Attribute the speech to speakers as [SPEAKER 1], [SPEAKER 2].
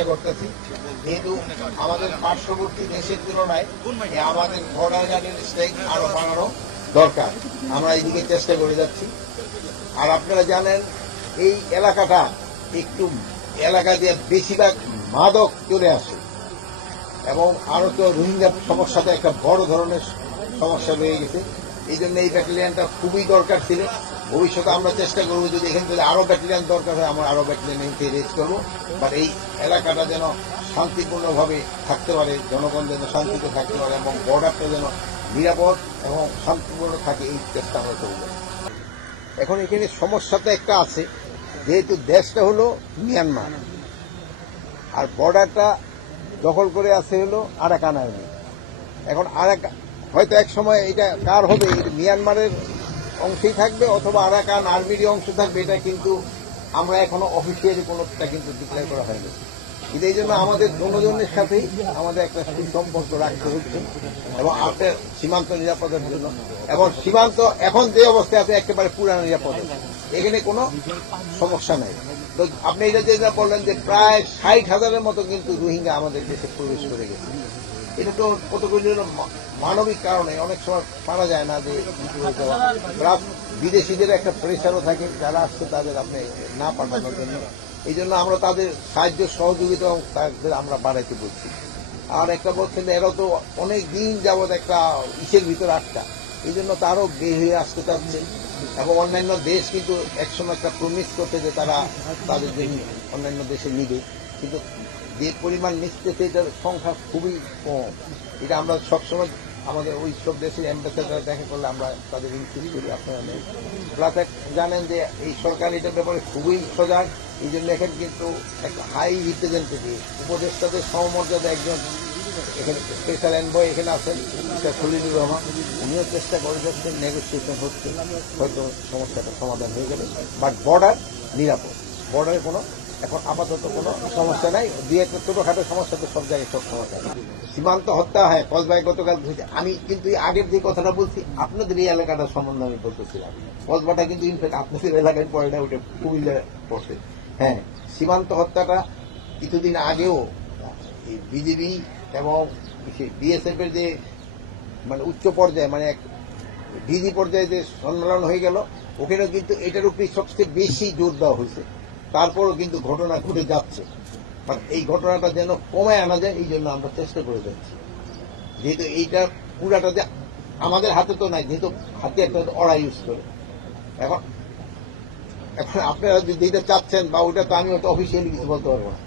[SPEAKER 1] চেষ্টা করতেছি। যেহেতু আমাদের পার্শ্ববর্তী দেশের তুলনায় আমাদের বর্ডার গার্ডের স্ট্রেক আরও বাড়ানো দরকার। আমরা এইদিকে চেষ্টা করে যাচ্ছি। আর আপনারা জানেন, এই এলাকাটা একটু এলাকা দিয়ে বেশিরভাগ মাদক চলে আসে। এবং আরও তো রোহিঙ্গা সমস্যাটা একটা বড় ধরনের সমস্যা রয়ে গেছে। এই জন্য এই ব্যাটালিয়ানটা খুবই দরকার ছিল। ভবিষ্যতে আমরা চেষ্টা করব যদি এখান থেকে আরও ব্যাটালিয়ান দরকার হয়, আমরা আরও ব্যাটালিয়ান এনকে রেজ করব। বাট এই এলাকাটা যেন শান্তিপূর্ণভাবে থাকতে পারে, জনগণ যেন শান্তিতে থাকতে পারে এবং বর্ডারটা যেন নিরাপদ এবং শান্তিপূর্ণ থাকে, এই চেষ্টা আমরা করব। এখন এখানে সমস্যাটা একটা আছে, যেহেতু দেশটা হলো মিয়ানমার আর বর্ডারটা দখল করে আছে হলো আরাকান আর্মি এখন আরাকা হয়তো এক সময় এটা কার হবে মিয়ানমারের অংশেই থাকবে, অথবা আরাকান আর্মিরই অংশ থাকবে, এটা কিন্তু আমরা এখনও অফিসিয়ালি কোনোটা কিন্তু ডিক্লেয়ার করা হয়নি। কিন্তু এই জন্য আমাদের দুজনের সাথেই আমাদের একটা সুসম্পর্ক রাখতে হচ্ছে এবং আপনার সীমান্ত নিরাপদের জন্য। এবং সীমান্ত এখন যে অবস্থায় আছে একেবারে পুরানো নিরাপদ। এখানে কোনো সমস্যা নাই। তো আপনি এটা যেটা বললেন যে প্রায় ষাট হাজারের মতো কিন্তু রোহিঙ্গা আমাদের দেশে প্রবেশ করে গেছে। এটা তো কতগুলি মানবিক কারণে অনেক সময় পারা যায় না যে বিদেশিদের একটা প্রেশারও থাকে, যারা আসছে তাদের আপনি না পাঠানোর জন্য। এই জন্য আমরা তাদের সাহায্য, সহযোগিতা তাদের আমরা বাড়াইতে বলছি। আর একটা বলছেন এরা তো অনেক দিন যাবৎ একটা ইসের ভিতরে আটকা। এই জন্য তারও বের হয়ে আসতে চাচ্ছে। এবং অন্যান্য দেশ কিন্তু একসময় একটা প্রমিস করতে যে তারা তাদের জন্য অন্যান্য দেশে নিবে। কিন্তু যে পরিমাণ নিচ্ছে এটার সংখ্যা খুবই কম। এটা আমরা সবসময় আমাদের ওই সব দেশের অ্যাম্বাসেডার দেখা করলে আমরা তাদের ইনক্রিজ করি, আপনারা নেই প্লাস জানেন যে এই সরকার এটার ব্যাপারে খুবই সজাগ, এই জন্য এখানে কিন্তু একটা হাই রিপ্রেজেন্টেটিভ উপদেষ্টাদের সমমর্যাদা একজন এখানে স্পেশাল এনবয় এখানে আছেন মিস্টার খলিলুর রহমান। উনিও চেষ্টা করে যাচ্ছেন নেগোসিয়েশন হচ্ছে, হয়তো সমস্যাটা সমাধান হয়ে গেলে। বাট বর্ডার নিরাপদ বর্ডারে কোনো এখন আপাতত কোনো সমস্যা নাই। দুই একটা ছোটখাটো সমস্যা তো সব জায়গায় সব সমস্যা। সীমান্ত হত্যা হয় কসবাই গতকাল আমি কিন্তু আগের যে কথাটা বলছি, আপনাদের এই এলাকাটা সম্বন্ধে আমি বলতেছিলাম। কসবাটা কিন্তু ইনফ্যাক্ট আপনাদের এলাকায় পড়ে না, ওটা কুমিল্লা পড়ছে। হ্যাঁ সীমান্ত হত্যাটা কিছুদিন আগেও বিজেপি এবং বিএসএফ এর যে মানে উচ্চ পর্যায়ে মানে ডিজি পর্যায়ে যে সম্মেলন হয়ে গেল ওখানে কিন্তু এটার উপরে সবচেয়ে বেশি জোর দেওয়া হয়েছে। তারপরও কিন্তু ঘটনা ঘটে যাচ্ছে। বাট এই ঘটনাটা যেন কমে আনা যায়, এই জন্য আমরা চেষ্টা করে যাচ্ছি। যেহেতু এইটা পুরাটা যে আমাদের হাতে তো নাই, যেহেতু হাতে একটা অড়া ইউজ করে। এখন এখন আপনারা যদি এটা চাচ্ছেন বা ওইটা তো আমি হয়তো অফিসিয়ালি কিছু বলতে পারব না।